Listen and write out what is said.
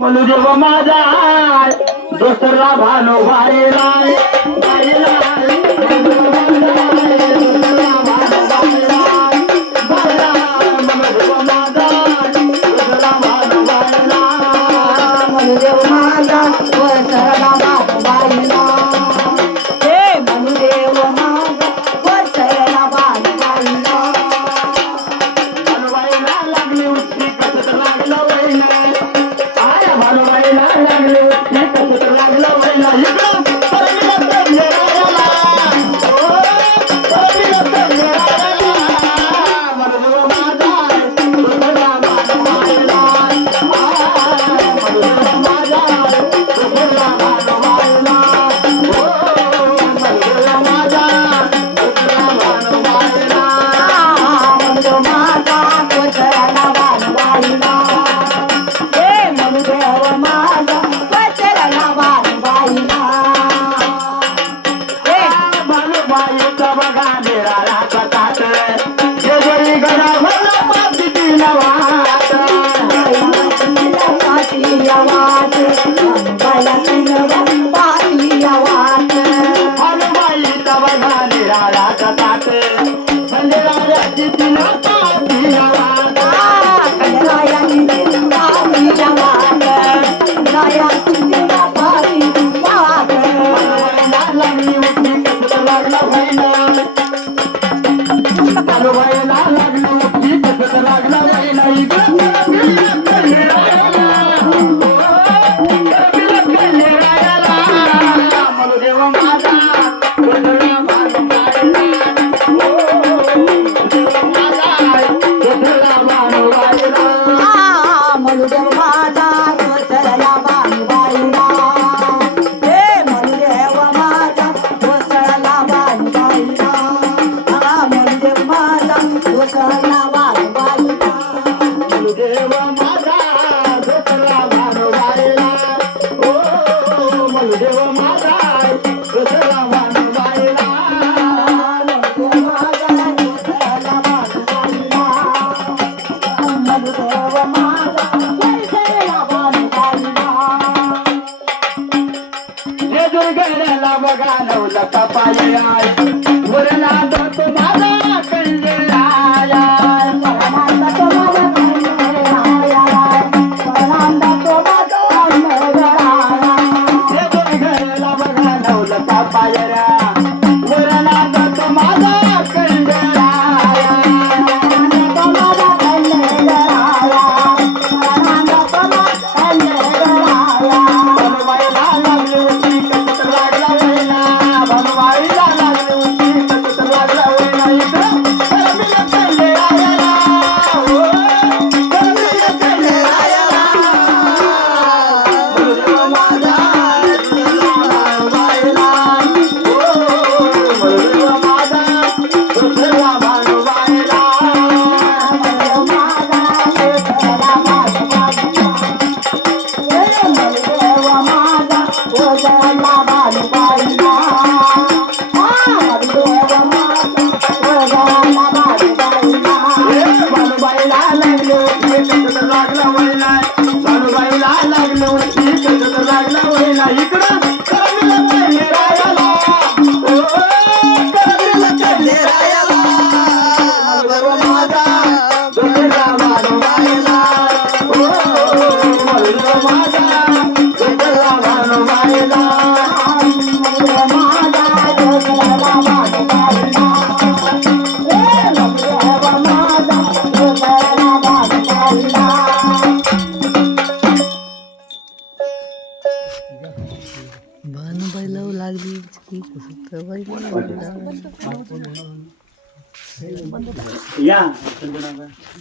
मनुदेव माझा दुसरा भानो वाहिला मनुदेव माझा वसरला बाळूबाईला हे मनुदेव माझा वसरला बाळूबाईला भानुबाईला लागली उठली कसत लागलं वैन आय भानुबाईला लागली उठली कसत लागलं वैन इकडं परमीला तळले रायाला ओ परमीला तळले रायाला मनुदेव माझा दुसरा भानो वाहिला मनुदेव माझा दुसरा भानो वाहिला ओ मनुदेव माझा दुसरा भानो वाहिला मनुदेव माझा वसरला बाळूबाईला हे मनुदेव माझा वसरला बाळूबाईला हे भानुबाईचा बघा निराळा कटात जे जरी गडा भरला पाठी तिला वाट भानुबाईचा बघा निराळा कटात म्हणजे राजाची तिला पाठीला वाट भानुबाईला लागली उठली कसत लागला व्हायला भानुबाईला लागली उठली कसत लागला व्हायला इकडं करबिला कळले रायाला करबिला कळले रायाला मनुदेव माझा दुसरा भानुबाईला मनुदेव माझा दुसरा भानुबाईला मनुदेव माझा वसरला बाळूबाईला हे मनुदेव माझा वसरला बाळूबाईला मनुदेव माझा वसरला बाळूबाईला मनुदेव माझा दुसरा भानुबाईला ओ मनुदेव माझा दुसरा भानुबाईला मनुदेव माझा वसरला बाळूबाईला मनुदेव माझा वसरला बाळूबाईला जे दुर्गेला बघा नवला कपाय वरला जातो माझा कंजराया जे दुर्गेला बघा नवला कपाय वरला जातो माझा कंजराया भानुबाईला लागली उठली कसत लागला वैला भानुबाईला लागली उठली कसत लागला वैला इकडं करबिला कळले रायाला ओ करबिला कळले रायाला मनुदेव माझा भानुबाईला ओ मनुदेव माझा दुसरा भानुबाईला भानुबाईला लागली उठली कसत लागला वैला भानुबाईला लागली उठली कसत लागला वैला इकडं करबिला कळले रायाला ओ करबिला कळले रायाला मनुदेव माझा दुसरा भानुबाईला ओ मनुदेव माझा दुसरा भानुबाईला भानुबाई लावू लागली या